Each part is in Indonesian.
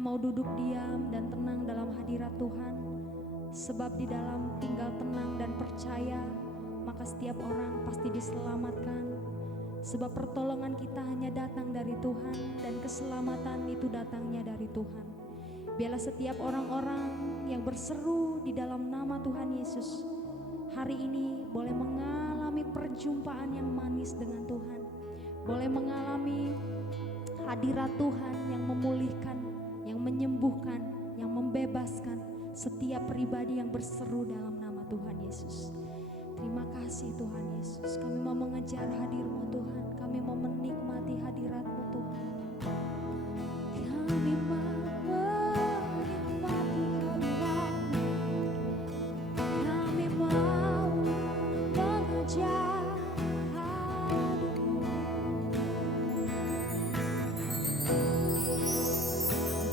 mau duduk diam dan tenang dalam hadirat Tuhan, sebab di dalam tinggal tenang dan percaya, maka setiap orang pasti diselamatkan. Sebab pertolongan kita hanya datang dari Tuhan, dan keselamatan itu datangnya dari Tuhan. Biarlah setiap orang-orang yang berseru di dalam nama Tuhan Yesus hari ini boleh mengalami perjumpaan yang manis dengan Tuhan, boleh mengalami hadirat Tuhan yang memulihkan, yang menyembuhkan, yang membebaskan setiap pribadi yang berseru dalam nama Tuhan Yesus. Terima kasih Tuhan Yesus, kami mau mengejar hadir-Mu Tuhan, kami mau menikmati hadirat-Mu Tuhan. Kami mau menikmati hadirat-Mu, kami mau mengejar hadir-Mu.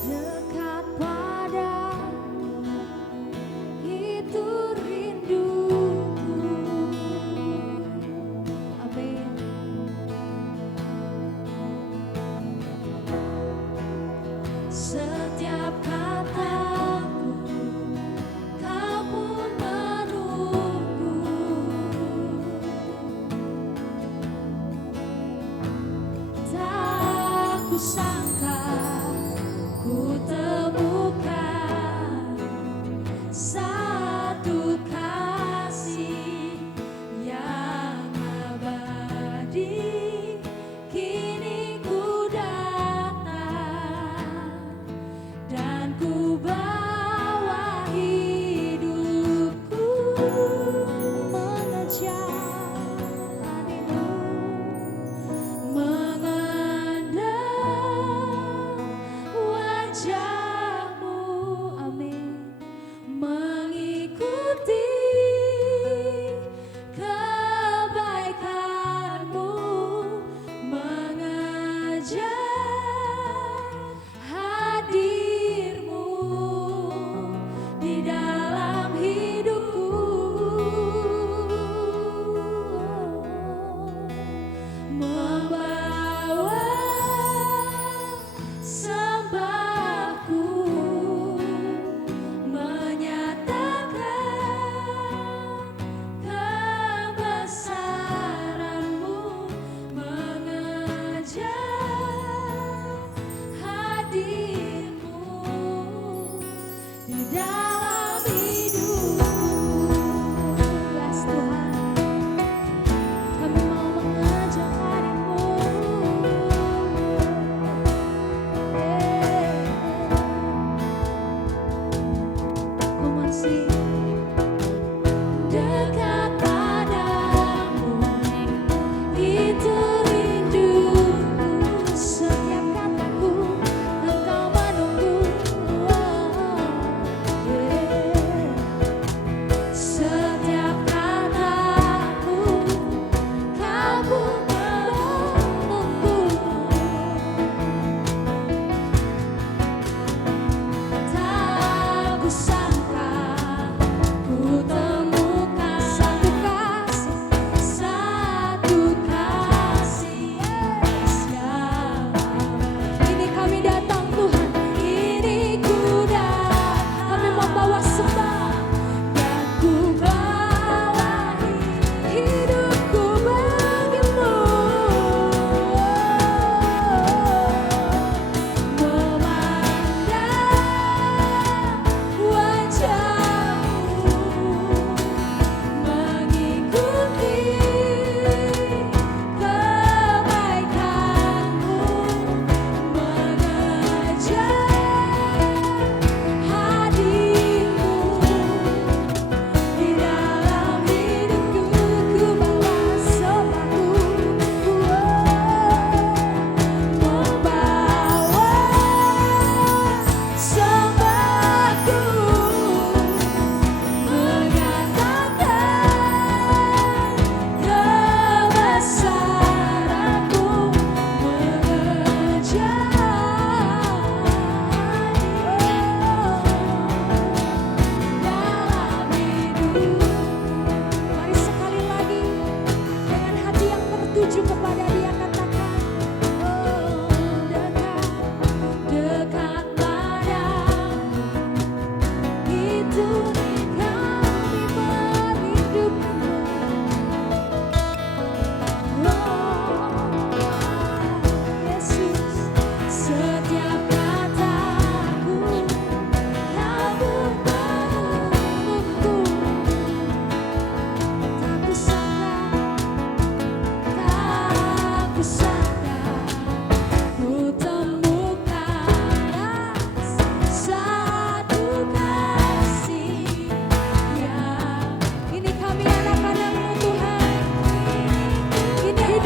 Dekat padamu itu rinduku. Amin.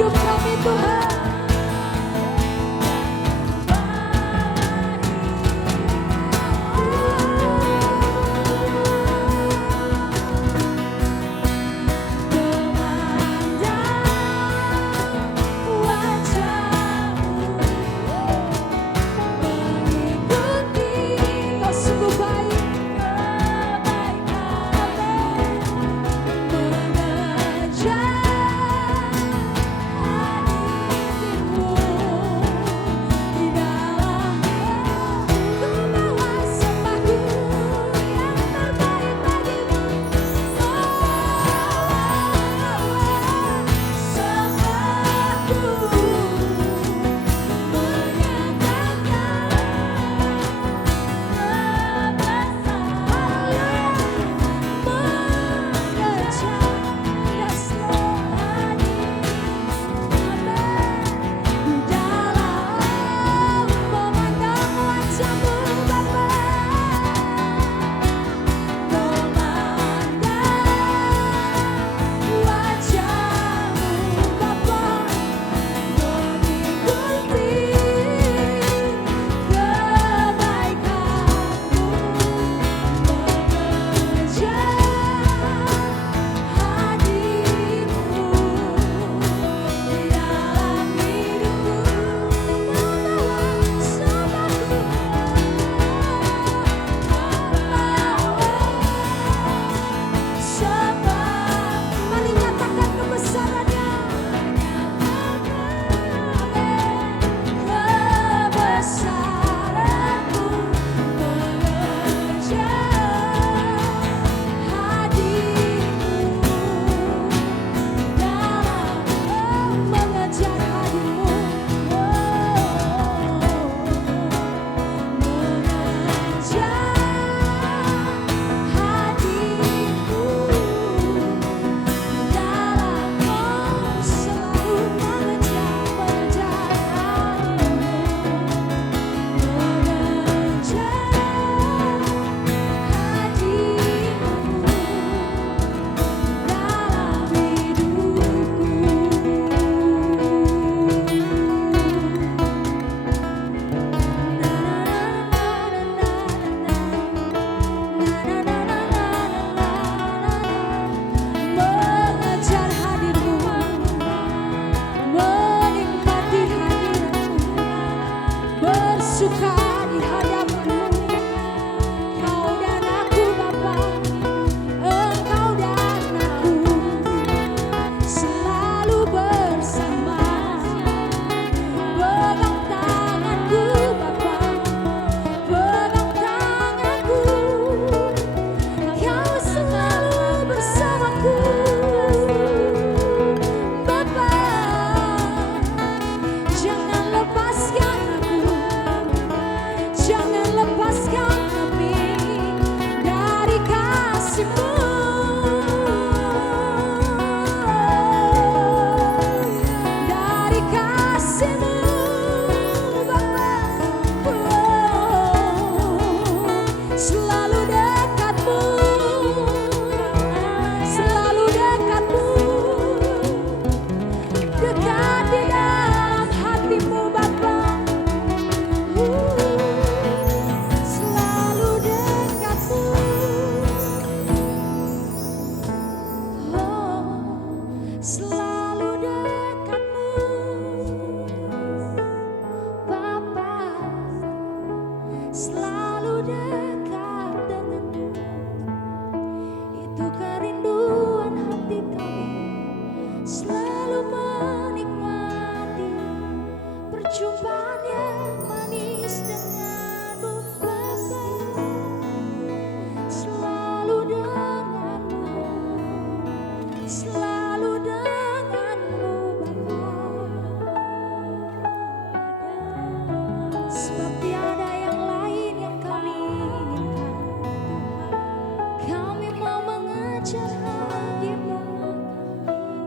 hidup kami Tuhan.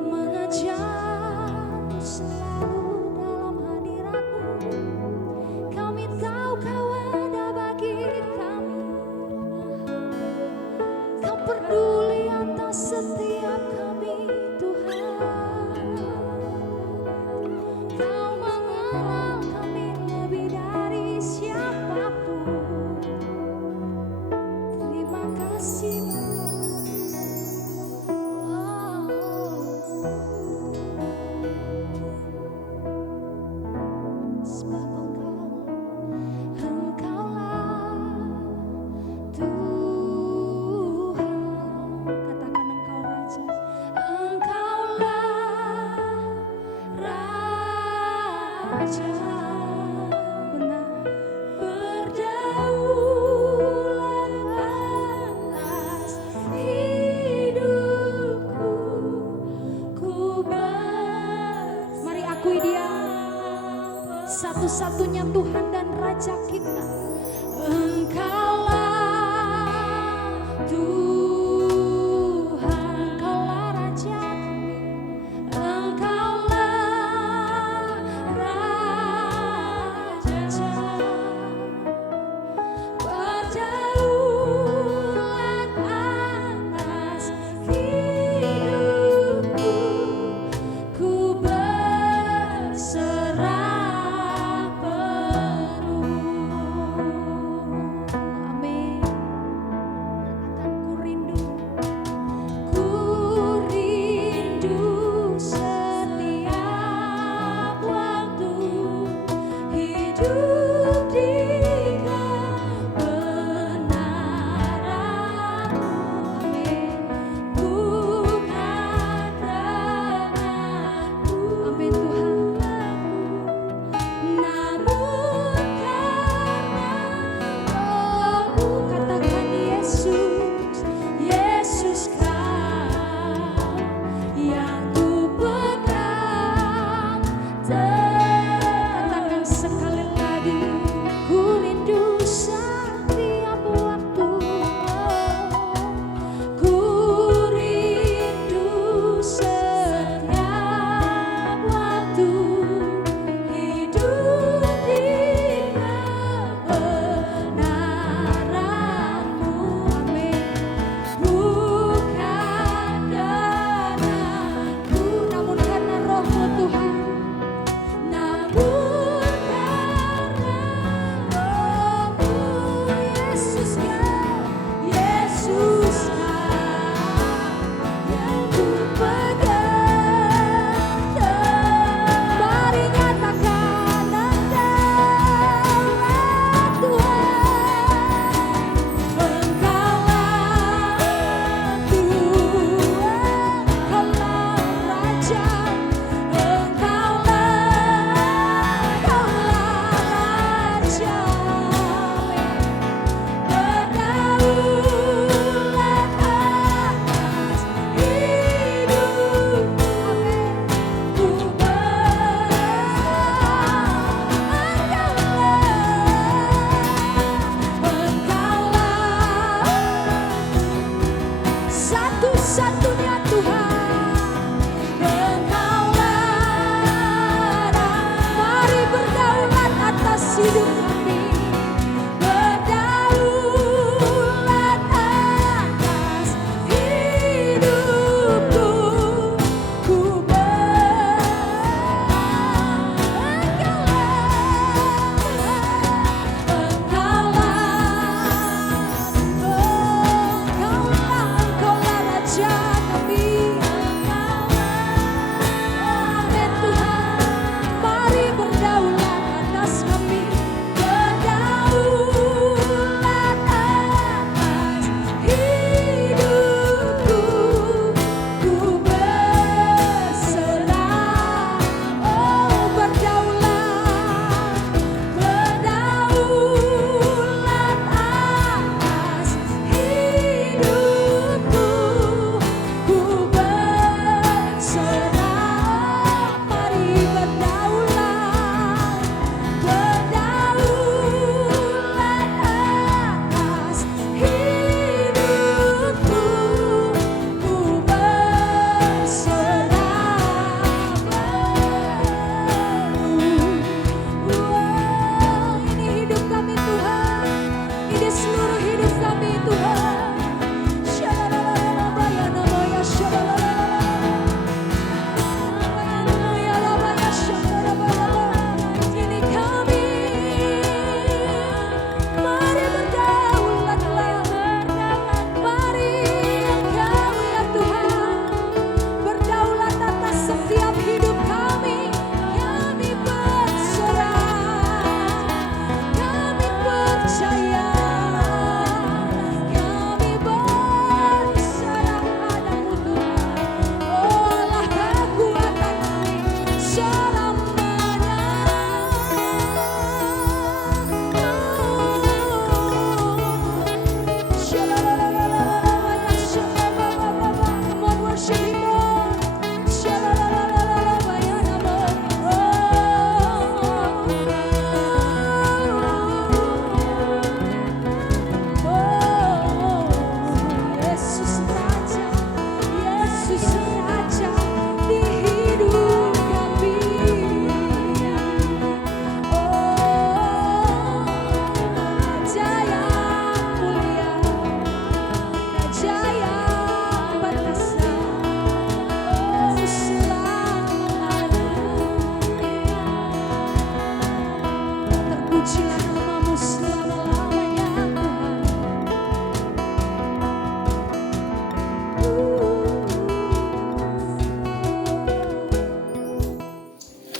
Mengejar satu-satunya Tuhan dan Raja kita. Engkaulah Tuhan, Engkaulah Raja kami, Engkaulah Raja. Berdaulat atas hidupku, ku berserah penuh.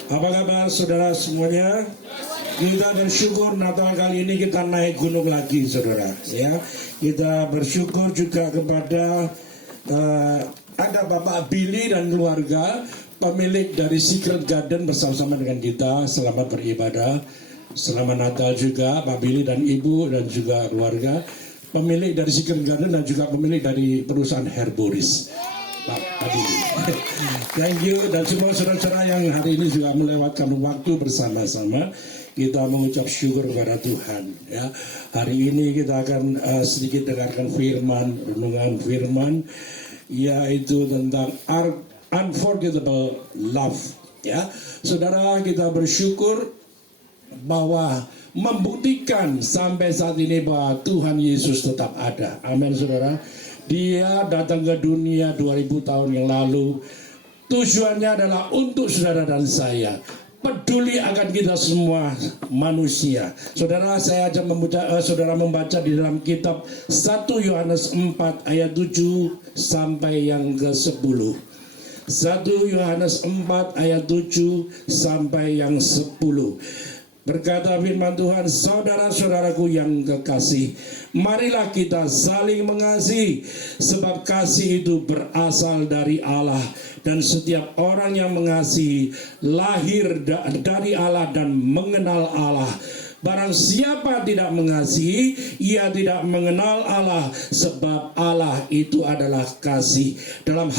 Apa kabar saudara semuanya? Kita bersyukur Natal kali ini kita naik gunung lagi saudara. Ya, kita bersyukur juga kepada ada Bapak Billy dan keluarga, pemilik dari Secret Garden bersama-sama dengan kita. Selamat beribadah. Selamat Natal juga Pak Billy dan Ibu dan juga keluarga. Pemilik dari Secret Garden dan juga pemilik dari perusahaan Herboris. Pak Billy. Thank you dan semua saudara-saudara yang hari ini juga melewatkan waktu bersama-sama. Kita mengucap syukur kepada Tuhan. Ya, hari ini kita akan sedikit dengarkan firman, renungan firman, yaitu tentang unforgettable love. Ya, saudara, kita bersyukur bahwa membuktikan sampai saat ini bahwa Tuhan Yesus tetap ada. Amin, saudara. Dia datang ke dunia 2000 tahun yang lalu. Tujuannya adalah untuk saudara dan saya, peduli akan kita semua manusia. Saudara, saya akan membaca di dalam kitab 1 Yohanes 4 ayat 7 sampai yang ke-10. 1 Yohanes 4 ayat 7 sampai yang 10. Berkata firman Tuhan, saudara-saudaraku yang kekasih, marilah kita saling mengasihi, sebab kasih itu berasal dari Allah, dan setiap orang yang mengasihi lahir dari Allah dan mengenal Allah. Barang siapa tidak mengasihi, ia tidak mengenal Allah, sebab Allah itu adalah kasih. Dalam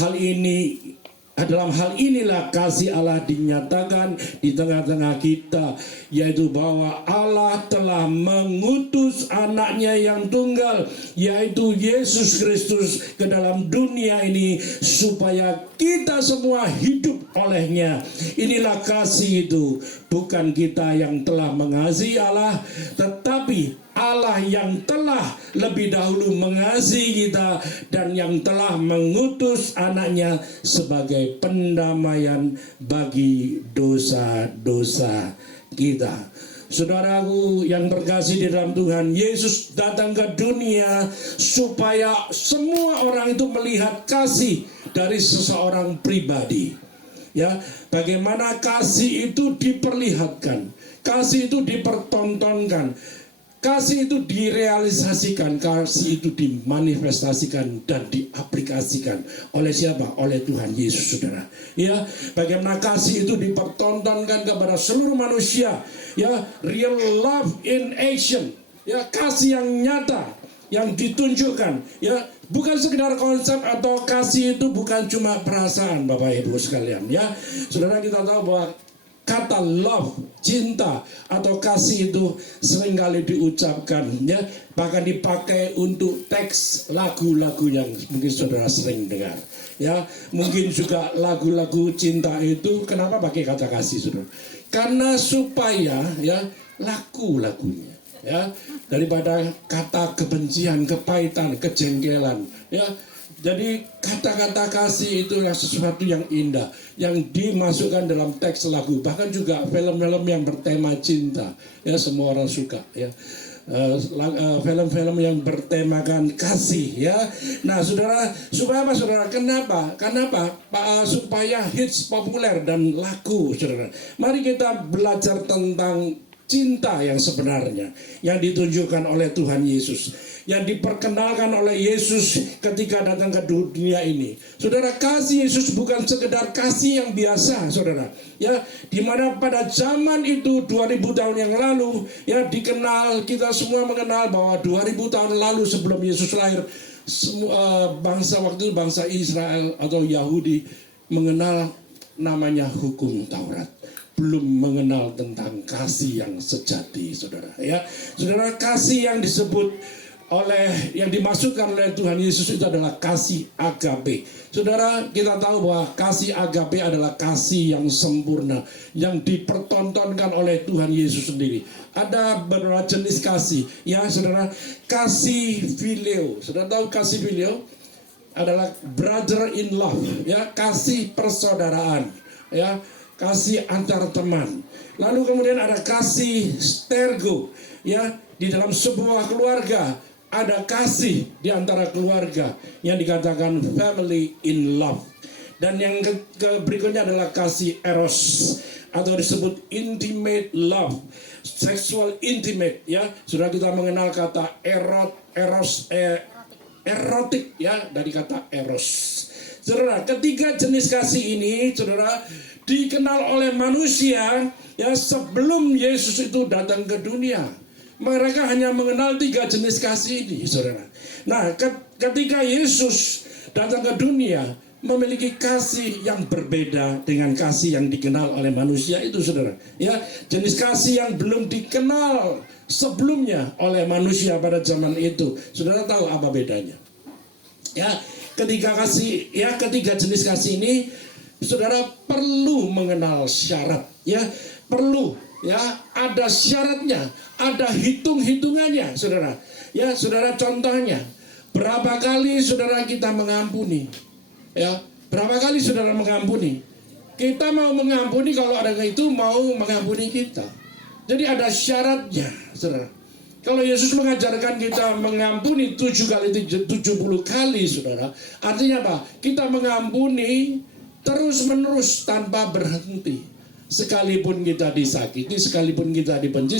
hal inilah kasih Allah dinyatakan di tengah-tengah kita, yaitu bahwa Allah telah mengutus anaknya yang tunggal, yaitu Yesus Kristus, ke dalam dunia ini supaya kita semua hidup olehnya. Inilah kasih itu, bukan kita yang telah mengasihi Allah, tetapi Allah yang telah lebih dahulu mengasihi kita dan yang telah mengutus anaknya sebagai pendamaian bagi dosa-dosa kita. Saudaraku yang terkasih di dalam Tuhan, Yesus datang ke dunia supaya semua orang itu melihat kasih dari seseorang pribadi. Ya, bagaimana kasih itu diperlihatkan, kasih itu dipertontonkan, kasih itu direalisasikan, kasih itu dimanifestasikan dan diaplikasikan oleh siapa? Oleh Tuhan Yesus, saudara. Ya, bagaimana kasih itu dipertontonkan kepada seluruh manusia. Ya, real love in action. Ya, kasih yang nyata yang ditunjukkan. Ya, bukan sekedar konsep atau kasih itu bukan cuma perasaan, Bapak Ibu sekalian. Ya, saudara, kita tahu bahwa kata love, cinta atau kasih itu seringkali diucapkan, ya, bahkan dipakai untuk teks lagu-lagu yang mungkin saudara sering dengar. Ya, mungkin juga lagu-lagu cinta itu kenapa pakai kata kasih, saudara? Karena supaya ya laku lagunya, ya, daripada kata kebencian, kepahitan, kejengkelan, ya. Jadi kata-kata kasih itu sesuatu yang indah, yang dimasukkan dalam teks lagu, bahkan juga film-film yang bertema cinta, ya, semua orang suka, ya. Film-film yang bertemakan kasih, ya. Nah, saudara, supaya apa, saudara? Kenapa? Supaya hits populer dan laku, saudara. Mari kita belajar tentang cinta yang sebenarnya, yang ditunjukkan oleh Tuhan Yesus, yang diperkenalkan oleh Yesus ketika datang ke dunia ini. Saudara, kasih Yesus bukan sekedar kasih yang biasa, saudara. Ya, dimana pada zaman itu 2000 tahun yang lalu, ya, dikenal, kita semua mengenal bahwa 2000 tahun lalu sebelum Yesus lahir, semua bangsa waktu itu, bangsa Israel atau Yahudi mengenal namanya hukum Taurat, belum mengenal tentang kasih yang sejati, saudara. Ya, saudara, kasih yang disebut yang dimasukkan oleh Tuhan Yesus itu adalah kasih agape. Saudara, kita tahu bahwa kasih agape adalah kasih yang sempurna, yang dipertontonkan oleh Tuhan Yesus sendiri. Ada beberapa jenis kasih, ya, saudara. Kasih filio, saudara tahu kasih filio adalah brother in love, ya, kasih persaudaraan, ya, kasih antar teman. Lalu kemudian ada kasih stergo, ya, di dalam sebuah keluarga ada kasih di antara keluarga yang dikatakan family in love. Dan yang berikutnya adalah kasih eros atau disebut intimate love, sexual intimate, ya. Saudara, kita mengenal kata erotik, ya, dari kata eros. Saudara, ketiga jenis kasih ini, saudara, dikenal oleh manusia, ya, sebelum Yesus itu datang ke dunia. Mereka hanya mengenal 3 jenis kasih ini, saudara. Nah, ketika Yesus datang ke dunia, memiliki kasih yang berbeda dengan kasih yang dikenal oleh manusia itu, saudara. Ya, jenis kasih yang belum dikenal sebelumnya oleh manusia pada zaman itu. Saudara tahu apa bedanya? Ya, ketiga jenis kasih ini, saudara perlu mengenal syarat. Ya, perlu. Ya, ada syaratnya, ada hitung-hitungannya, saudara. Ya, saudara, contohnya, berapa kali saudara kita mengampuni? Ya, berapa kali saudara mengampuni? Kita mau mengampuni kalau ada itu mau mengampuni kita. Jadi ada syaratnya, saudara. Kalau Yesus mengajarkan kita mengampuni 7 kali 70 kali, saudara, artinya apa? Kita mengampuni terus-menerus tanpa berhenti. Sekalipun kita disakiti, sekalipun kita dibenci,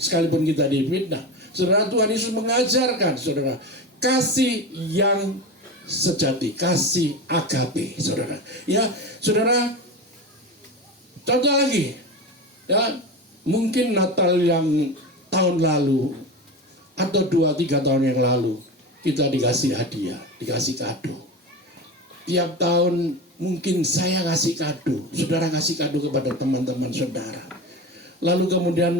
sekalipun kita difitnah. Saudara, Tuhan Yesus mengajarkan, saudara, kasih yang sejati, kasih agape, saudara. Ya, saudara, contoh lagi, ya, mungkin Natal yang tahun lalu atau 2-3 tahun yang lalu kita dikasih hadiah, dikasih kado. Tiap tahun mungkin saya kasih kado, saudara kasih kado kepada teman-teman saudara. Lalu kemudian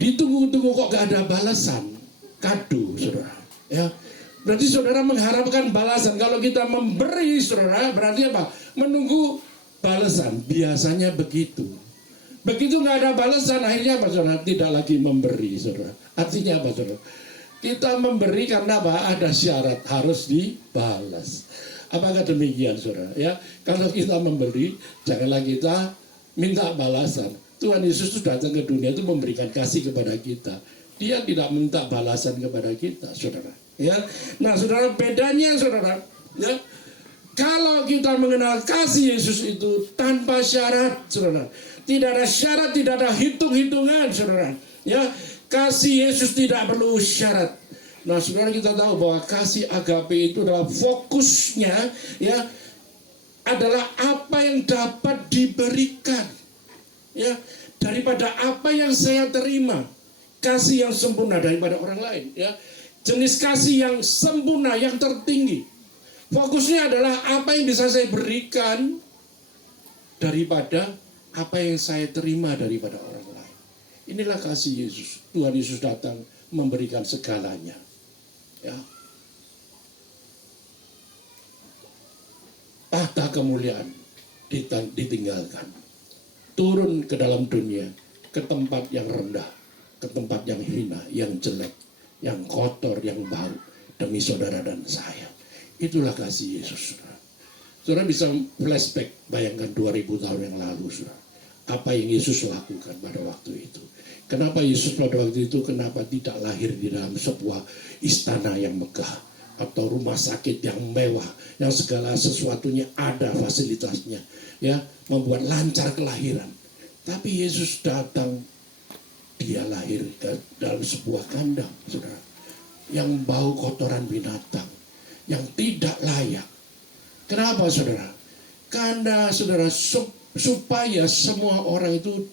ditunggu-tunggu kok gak ada balasan kado, saudara. Ya, berarti saudara mengharapkan balasan. Kalau kita memberi, saudara, berarti apa? Menunggu balasan. Biasanya begitu. Begitu nggak ada balasan, akhirnya apa, saudara? Tidak lagi memberi, saudara. Artinya apa, saudara? Kita memberi karena apa? Ada syarat, harus dibalas. Apakah demikian, saudara? Ya, kalau kita memberi, janganlah kita minta balasan. Tuhan Yesus itu datang ke dunia itu memberikan kasih kepada kita. Dia tidak minta balasan kepada kita, saudara. Ya, nah, saudara, bedanya, saudara, ya, kalau kita mengenal kasih Yesus itu tanpa syarat, saudara, tidak ada syarat, tidak ada hitung-hitungan, saudara. Ya, kasih Yesus tidak perlu syarat. Nah, saudara, kita tahu bahwa kasih agape itu adalah fokusnya, ya, adalah apa yang dapat diberikan, ya, daripada apa yang saya terima. Kasih yang sempurna daripada orang lain, ya. Jenis kasih yang sempurna, yang tertinggi. Fokusnya adalah apa yang bisa saya berikan daripada apa yang saya terima daripada orang lain. Inilah kasih Yesus. Tuhan Yesus datang memberikan segalanya. Ya. Tahta kemuliaan ditinggalkan. Turun ke dalam dunia, ke tempat yang rendah, ke tempat yang hina, yang jelek, yang kotor, yang bau, demi saudara dan saya. Itulah kasih Yesus, saudara. Saudara bisa flashback, bayangkan 2000 tahun yang lalu, saudara. Apa yang Yesus lakukan pada waktu itu. Kenapa Yesus pada waktu itu, kenapa tidak lahir di dalam sebuah istana yang megah, atau rumah sakit yang mewah, yang segala sesuatunya ada fasilitasnya, ya, membuat lancar kelahiran. Tapi Yesus datang, dia lahir ke dalam sebuah kandang, saudara, yang bau kotoran binatang, yang tidak layak. Kenapa, saudara? Karena, saudara, supaya semua orang itu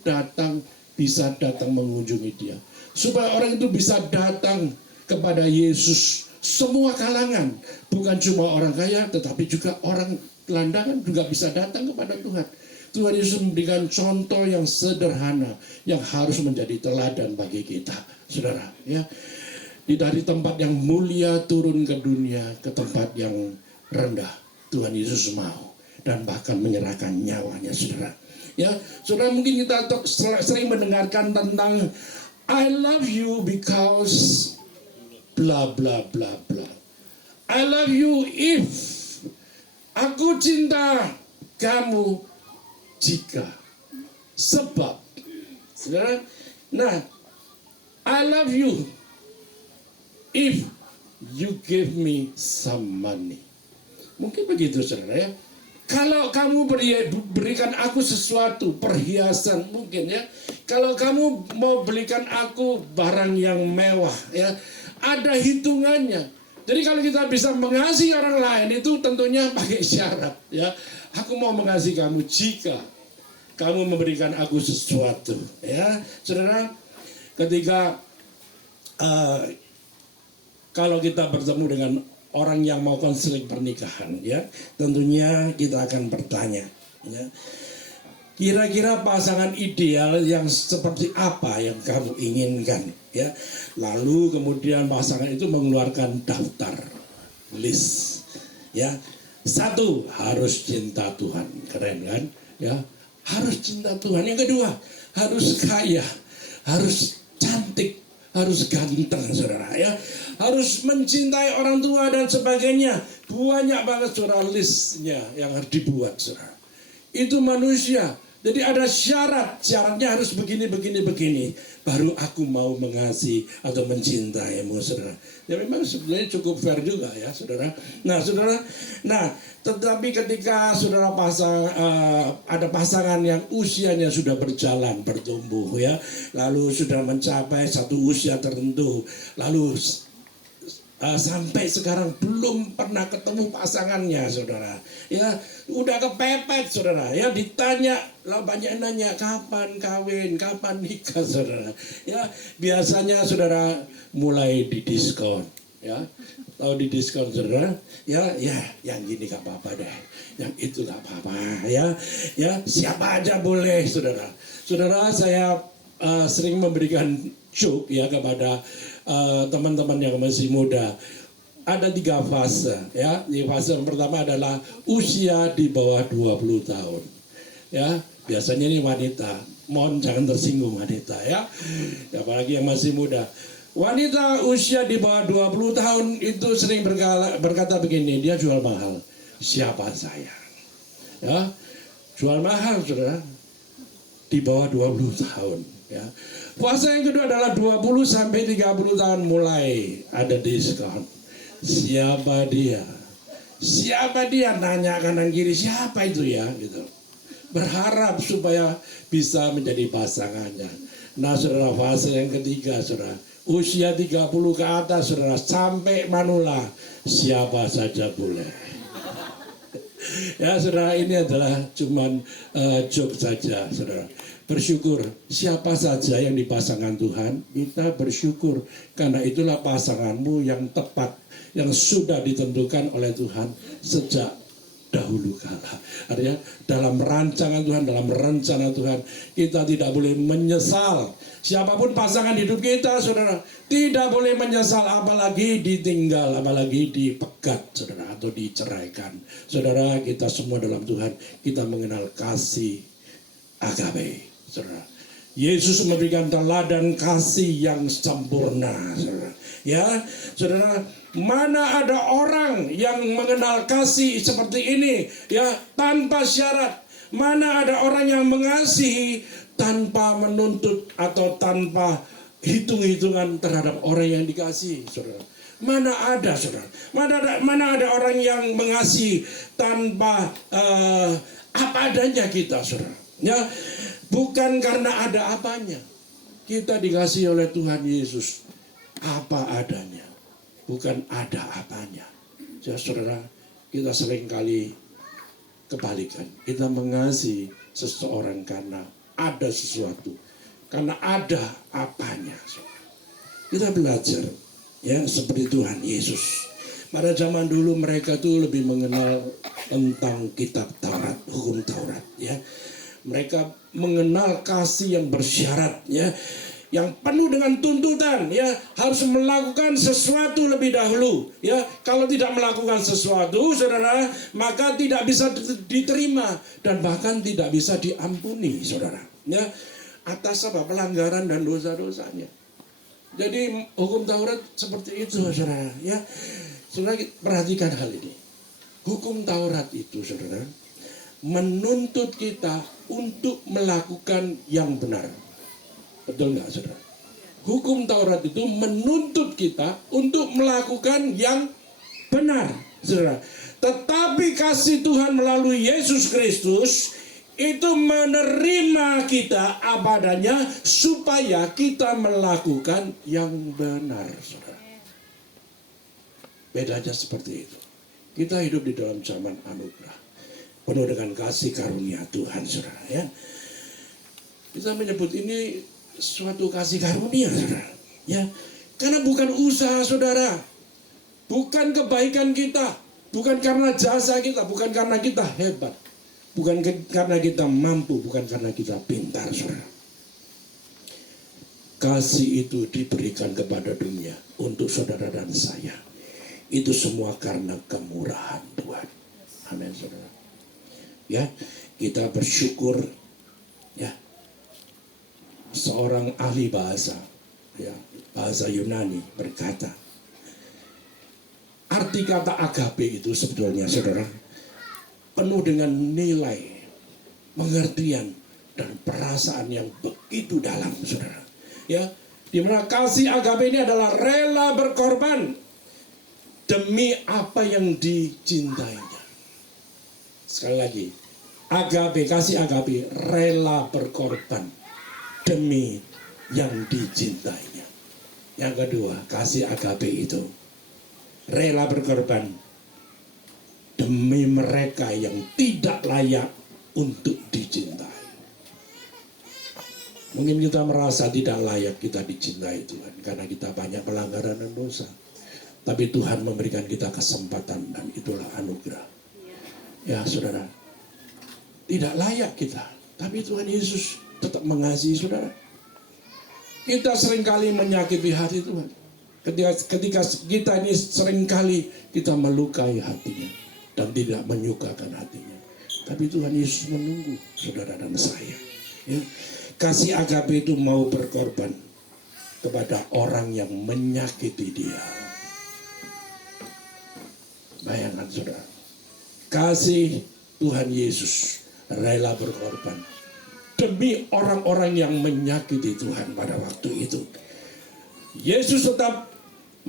bisa datang mengunjungi dia. Supaya orang itu bisa datang kepada Yesus. Semua kalangan, bukan cuma orang kaya, tetapi juga orang gelandangan juga bisa datang kepada Tuhan. Tuhan Yesus memberikan contoh yang sederhana, yang harus menjadi teladan bagi kita, saudara. Ya, dari tempat yang mulia turun ke dunia, ke tempat yang rendah. Tuhan Yesus mau dan bahkan menyerahkan nyawanya, saudara. Ya, saudara, mungkin kita sering mendengarkan tentang I love you because bla bla bla bla. I love you if, aku cinta kamu jika, sebab, saudara. Nah, I love you if you give me some money. Mungkin begitu, saudara, ya. Kalau kamu berikan aku sesuatu, perhiasan mungkin ya. Kalau kamu mau belikan aku barang yang mewah ya, ada hitungannya. Jadi kalau kita bisa mengasihi orang lain itu tentunya pakai syarat ya. Aku mau mengasihi kamu jika kamu memberikan aku sesuatu ya. Saudara, ketika kalau kita bertemu dengan orang yang mau konseling pernikahan ya, tentunya kita akan bertanya ya, kira-kira pasangan ideal yang seperti apa yang kamu inginkan ya. Lalu kemudian pasangan itu mengeluarkan daftar list ya. 1, harus cinta Tuhan, keren kan ya, harus cinta Tuhan. Yang kedua, harus kaya, harus cantik, harus ganteng, saudara ya, harus mencintai orang tua dan sebagainya. Banyak banget saudara listnya yang harus dibuat, saudara. Itu manusia. Jadi ada syaratnya harus begini, baru aku mau mengasihi atau mencintaimu, saudara. Ya memang sebenarnya cukup fair juga ya, saudara. Nah, saudara, tetapi ketika saudara ada pasangan yang usianya sudah berjalan, bertumbuh ya, lalu sudah mencapai satu usia tertentu, lalu sampai sekarang belum pernah ketemu pasangannya, saudara. Ya, udah kepepet, saudara. Ya, ditanya, lah banyak nanya kapan kawin, kapan nikah, saudara. Ya, biasanya saudara mulai didiskon, ya. Tahu didiskon, saudara? Ya, yang gini gak apa-apa deh, yang itu gak apa-apa, ya. Ya, siapa aja boleh, saudara. Saudara, saya sering memberikan joke ya kepada teman-teman yang masih muda. Ada 3 fase ya. Di fase yang pertama adalah usia di bawah 20 tahun. Ya, biasanya ini wanita. Mohon jangan tersinggung wanita ya. Apalagi yang masih muda. Wanita usia di bawah 20 tahun itu sering berkata begini, dia jual mahal. Siapa saya? Ya, jual mahal, saudara. Di bawah 20 tahun ya. Fase yang kedua adalah 20 sampai 30 tahun mulai ada diskon. Siapa dia? Siapa dia? Nanya kanan kiri, siapa itu ya gitu. Berharap supaya bisa menjadi pasangannya. Nah, saudara, fase yang ketiga, saudara, usia 30 ke atas, saudara, sampai manula, siapa saja boleh. Ya, saudara, ini adalah cuman joke saja, saudara. Bersyukur siapa saja yang dipasangkan Tuhan, kita bersyukur karena itulah pasanganmu yang tepat, yang sudah ditentukan oleh Tuhan sejak dahulu kala. Artinya dalam rancangan Tuhan, dalam rencana Tuhan, kita tidak boleh menyesal. Siapapun pasangan hidup kita, saudara, tidak boleh menyesal, apalagi ditinggal, apalagi dipegat, saudara, atau diceraikan. Saudara, kita semua dalam Tuhan, kita mengenal kasih agape. Saudara, Yesus memberikan teladan kasih yang sempurna, saudara. Ya, saudara, mana ada orang yang mengenal kasih seperti ini, ya, tanpa syarat. Mana ada orang yang mengasihi tanpa menuntut atau tanpa hitung-hitungan terhadap orang yang dikasihi, saudara. Mana ada, saudara? Mana ada orang yang mengasihi tanpa apa adanya kita, saudara. Ya, bukan karena ada apanya. Kita dikasihi oleh Tuhan Yesus apa adanya, bukan ada apanya. Ya, saudara, kita seringkali kebalikan. Kita mengasihi seseorang karena ada sesuatu, karena ada apanya. Kita belajar ya seperti Tuhan Yesus. Pada zaman dulu mereka tuh lebih mengenal tentang kitab Taurat, hukum Taurat ya. Mereka mengenal kasih yang bersyarat ya, yang penuh dengan tuntutan ya, harus melakukan sesuatu lebih dahulu ya. Kalau tidak melakukan sesuatu, saudara, maka tidak bisa diterima dan bahkan tidak bisa diampuni, saudara ya, atas apa? Pelanggaran dan dosa-dosanya. Jadi hukum Taurat seperti itu, saudara ya. Saudara, perhatikan hal ini. Hukum Taurat itu, saudara, menuntut kita untuk melakukan yang benar. Betul nggak, saudara? Hukum Taurat itu menuntut kita untuk melakukan yang benar, saudara. Tetapi kasih Tuhan melalui Yesus Kristus itu menerima kita apa adanya supaya kita melakukan yang benar, saudara. Bedanya seperti itu. Kita hidup di dalam zaman anugerah, penuh dengan kasih karunia Tuhan, saudara. Ya, kita menyebut ini suatu kasih karunia, saudara. Ya, karena bukan usaha saudara, bukan kebaikan kita, bukan karena jasa kita, bukan karena kita hebat, bukan karena kita mampu, bukan karena kita pintar, saudara. Kasih itu diberikan kepada dunia untuk saudara dan saya. Itu semua karena kemurahan Tuhan. Amin, saudara. Ya, kita bersyukur. Ya, seorang ahli bahasa, ya, bahasa Yunani berkata, arti kata agape itu sebetulnya, saudara, penuh dengan nilai, pengertian, dan perasaan yang begitu dalam, saudara. Ya, di mana kasih agape ini adalah rela berkorban demi apa yang dicintainya. Sekali lagi, agape, kasih agape, rela berkorban demi yang dicintainya. Yang kedua, kasih agape itu rela berkorban demi mereka yang tidak layak untuk dicintai. Mungkin kita merasa tidak layak kita dicintai Tuhan karena kita banyak pelanggaran dan dosa. Tapi Tuhan memberikan kita kesempatan dan itulah anugerah. Ya, saudara, tidak layak kita, tapi Tuhan Yesus tetap mengasihi saudara. Kita seringkali menyakiti hati Tuhan. Ketika kita ini seringkali kita melukai hatinya dan tidak menyukakan hatinya. Tapi Tuhan Yesus menunggu saudara dan saya. Ya. Kasih agape itu mau berkorban kepada orang yang menyakiti dia. Bayangkan saudara, kasih Tuhan Yesus rela berkorban demi orang-orang yang menyakiti Tuhan pada waktu itu. Yesus tetap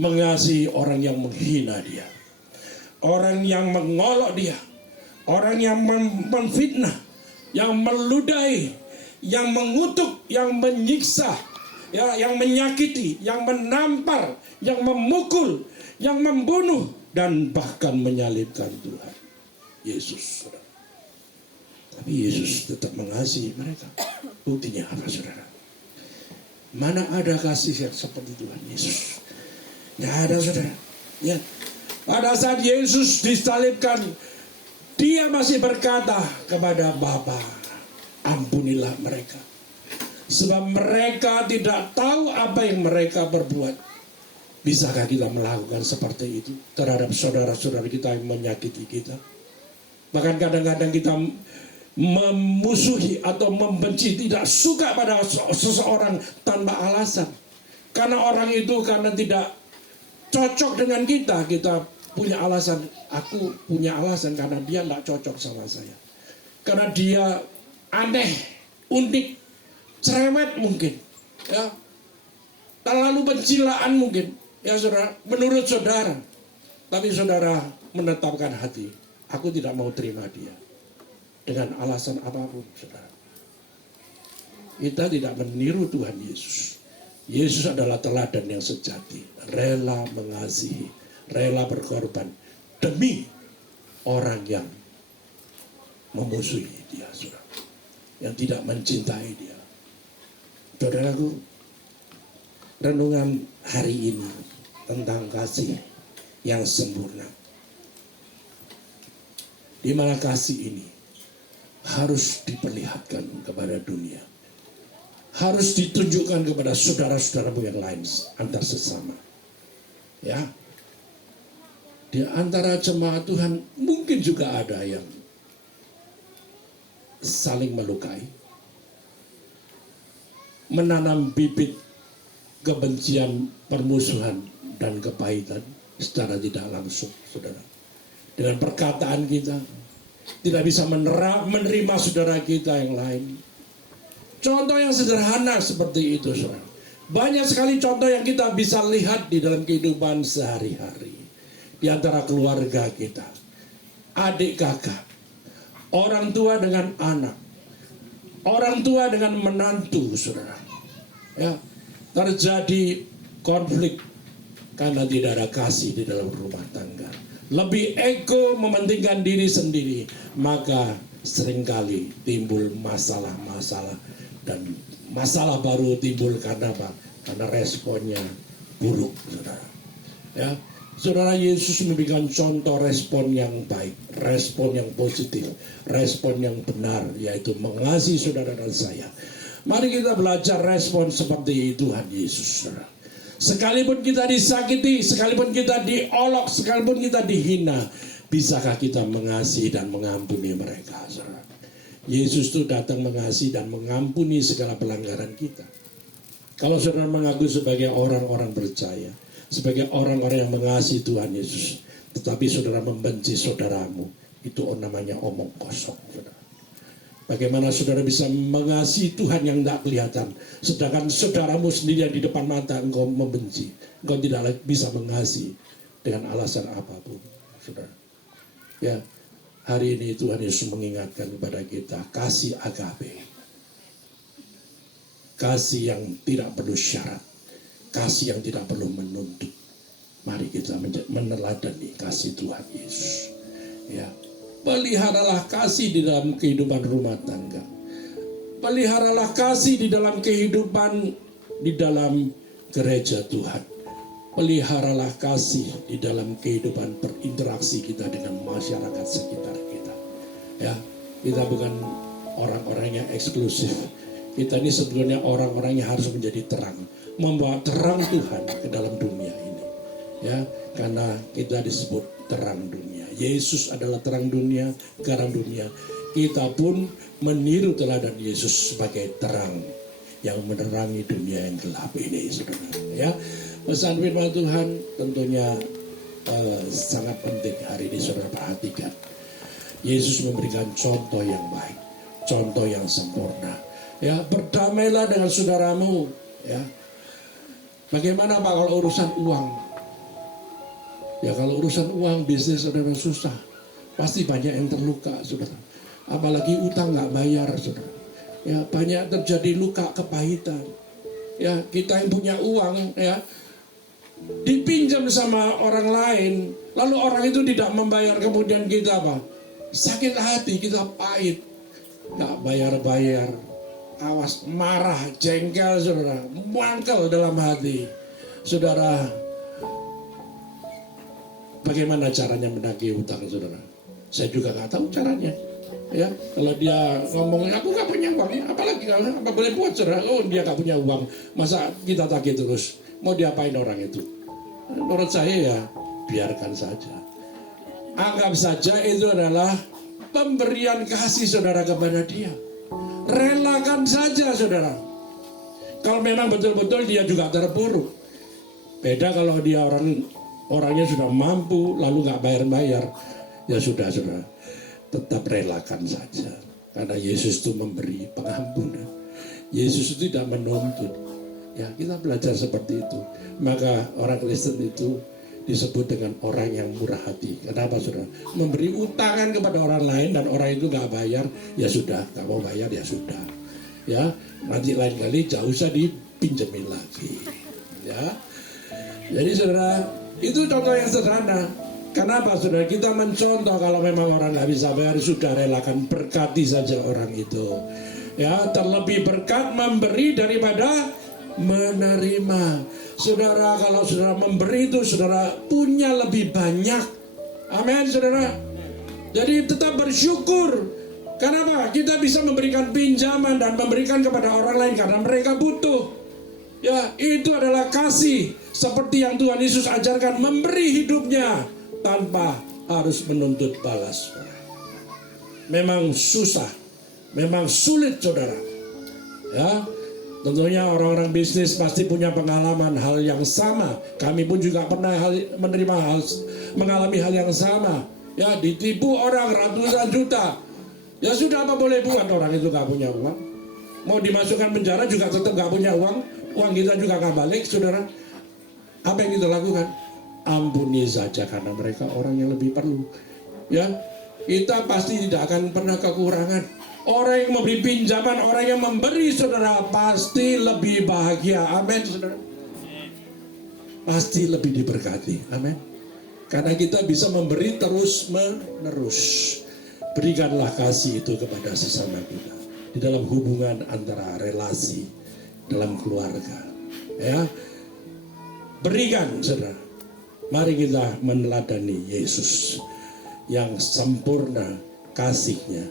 mengasihi orang yang menghina dia, orang yang mengolok dia, orang yang memfitnah, yang meludahi, yang mengutuk, yang menyiksa, ya, yang menyakiti, yang menampar, yang memukul, yang membunuh, dan bahkan menyalibkan Tuhan Yesus. Tapi Yesus tetap mengasihi mereka. Buktinya apa, saudara? Mana ada kasih yang seperti Tuhan Yesus? Tidak ada, saudara. Ya. Pada saat Yesus disalibkan, dia masih berkata kepada Bapa, ampunilah mereka, sebab mereka tidak tahu apa yang mereka berbuat. Bisakah kita melakukan seperti itu terhadap saudara-saudara kita yang menyakiti kita? Bahkan kadang-kadang kita memusuhi atau membenci, tidak suka pada seseorang tanpa alasan. Karena orang itu karena tidak cocok dengan kita, kita punya alasan. Aku punya alasan karena dia tidak cocok sama saya. Karena dia aneh, unik, cerewet mungkin, ya, terlalu pencilaan mungkin, ya saudara, menurut saudara. Tapi saudara menetapkan hati, aku tidak mau terima dia dengan alasan apapun, saudara. Kita tidak meniru Tuhan Yesus. Yesus adalah teladan yang sejati, rela mengasihi, rela berkorban demi orang yang memusuhi dia, saudara, yang tidak mencintai dia. Saudaraku, renungan hari ini tentang kasih yang sempurna, di mana kasih ini harus diperlihatkan kepada dunia, harus ditunjukkan kepada saudara-saudaramu yang lain antar sesama. Ya, di antara jemaat Tuhan mungkin juga ada yang saling melukai, menanam bibit kebencian, permusuhan, dan kepahitan secara tidak langsung, saudara. Dengan perkataan kita, tidak bisa menerima saudara kita yang lain. Contoh yang sederhana seperti itu, saudara. Banyak sekali contoh yang kita bisa lihat di dalam kehidupan sehari-hari. Di antara keluarga kita. adik kakak, orang tua dengan anak, orang tua dengan menantu, saudara. Ya, terjadi konflik karena tidak ada kasih di dalam rumah tangga. Lebih ego, mementingkan diri sendiri, maka seringkali timbul masalah-masalah, dan masalah baru timbul karena apa? Karena responnya buruk, saudara. Ya, saudara, Yesus memberikan contoh respon yang baik, respon yang positif, respon yang benar, yaitu mengasihi saudara dan saya. Mari kita belajar respon seperti Tuhan Yesus, saudara. Sekalipun kita disakiti, sekalipun kita diolok, sekalipun kita dihina, bisakah kita mengasihi dan mengampuni mereka, saudara? Yesus itu datang mengasihi dan mengampuni segala pelanggaran kita. Kalau saudara mengaku sebagai orang-orang percaya, sebagai orang-orang yang mengasihi Tuhan Yesus, tetapi saudara membenci saudaramu, itu namanya omong kosong, saudara. Bagaimana saudara bisa mengasihi Tuhan yang tidak kelihatan, sedangkan saudaramu sendiri yang di depan mata engkau membenci, engkau tidak bisa mengasihi dengan alasan apapun, saudara. Ya, hari ini Tuhan Yesus mengingatkan kepada kita kasih agape, kasih yang tidak perlu syarat, kasih yang tidak perlu menuntut. Mari kita meneladani kasih Tuhan Yesus. Ya, peliharalah kasih di dalam kehidupan rumah tangga. Peliharalah kasih di dalam kehidupan di dalam gereja Tuhan. Peliharalah kasih di dalam kehidupan berinteraksi kita dengan masyarakat sekitar kita. Ya, kita bukan orang-orang yang eksklusif. Kita ini sebetulnya orang-orang yang harus menjadi terang, membawa terang Tuhan ke dalam dunia ini. Ya, karena kita disebut terang dunia. Yesus adalah terang dunia, garam dunia. Kita pun meniru teladan Yesus sebagai terang yang menerangi dunia yang gelap ini, saudara. Ya, pesan firman Tuhan tentunya sangat penting hari ini, saudara perhatikan. Yesus memberikan contoh yang baik, contoh yang sempurna. Ya, berdamailah dengan saudaramu. Ya, bagaimana Pak kalau urusan uang? Ya, kalau urusan uang, bisnis saudara susah, pasti banyak yang terluka, saudara. Apalagi utang nggak bayar, saudara. Ya, banyak terjadi luka kepahitan. Ya, kita yang punya uang, ya, dipinjam sama orang lain, lalu orang itu tidak membayar, kemudian kita apa? Sakit hati, kita pahit, nggak bayar-bayar. Awas, marah, jengkel, saudara, mangkel dalam hati, saudara. Bagaimana caranya menagih utang, saudara? Saya juga nggak tahu caranya. Ya, kalau dia ngomongin aku nggak punya uang, apalagi kalau apa boleh buat, saudara? Oh, dia nggak punya uang, masa kita tagih terus? Mau diapain orang itu? Menurut saya ya biarkan saja. Anggap saja itu adalah pemberian kasih saudara kepada dia. Relakan saja, saudara. Kalau memang betul-betul dia juga terpuruk. Beda kalau dia orangnya sudah mampu lalu nggak bayar-bayar, ya sudah, saudara, tetap relakan saja, karena Yesus itu memberi pengampunan. Yesus itu tidak menuntut. Ya, kita belajar seperti itu. Maka orang Kristen itu disebut dengan orang yang murah hati. Kenapa, saudara? Memberi utangan kepada orang lain dan orang itu nggak bayar, ya sudah, nggak mau bayar ya sudah. Ya, nanti lain kali jauh usah dipinjemin lagi. Ya, jadi saudara, itu contoh yang sederhana. Kenapa, saudara? Kita mencontoh kalau memang orang nggak bisa bayar, sudah relakan, berkati saja orang itu. Ya, terlebih berkat memberi daripada menerima. Saudara, kalau saudara memberi itu, saudara punya lebih banyak. Amin, saudara. Jadi tetap bersyukur. Kenapa? Kita bisa memberikan pinjaman dan memberikan kepada orang lain karena mereka butuh. Ya, itu adalah kasih. Seperti yang Tuhan Yesus ajarkan, memberi hidupnya tanpa harus menuntut balas. Memang susah, memang sulit, saudara. Ya, tentunya orang-orang bisnis pasti punya pengalaman hal yang sama. Kami pun juga pernah mengalami hal yang sama. Ya, ditipu orang ratusan juta. Ya sudah, apa boleh buat, orang itu gak punya uang. Mau dimasukkan penjara juga tetap gak punya uang. Uang kita juga gak balik, saudara. Apa yang kita lakukan? Ampuni saja karena mereka orang yang lebih perlu. Ya, kita pasti tidak akan pernah kekurangan. Orang yang memberi pinjaman, orang yang memberi saudara pasti lebih bahagia. Amin saudara. Pasti lebih diberkati. Amin. Karena kita bisa memberi terus menerus. Berikanlah kasih itu kepada sesama kita di dalam hubungan antara relasi dalam keluarga. Ya, berikan saudara. Mari kita meneladani Yesus yang sempurna kasihnya,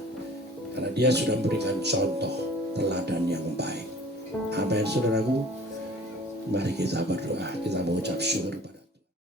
karena dia sudah memberikan contoh teladan yang baik. Amin saudaraku. Mari kita berdoa, kita mengucap syukur pada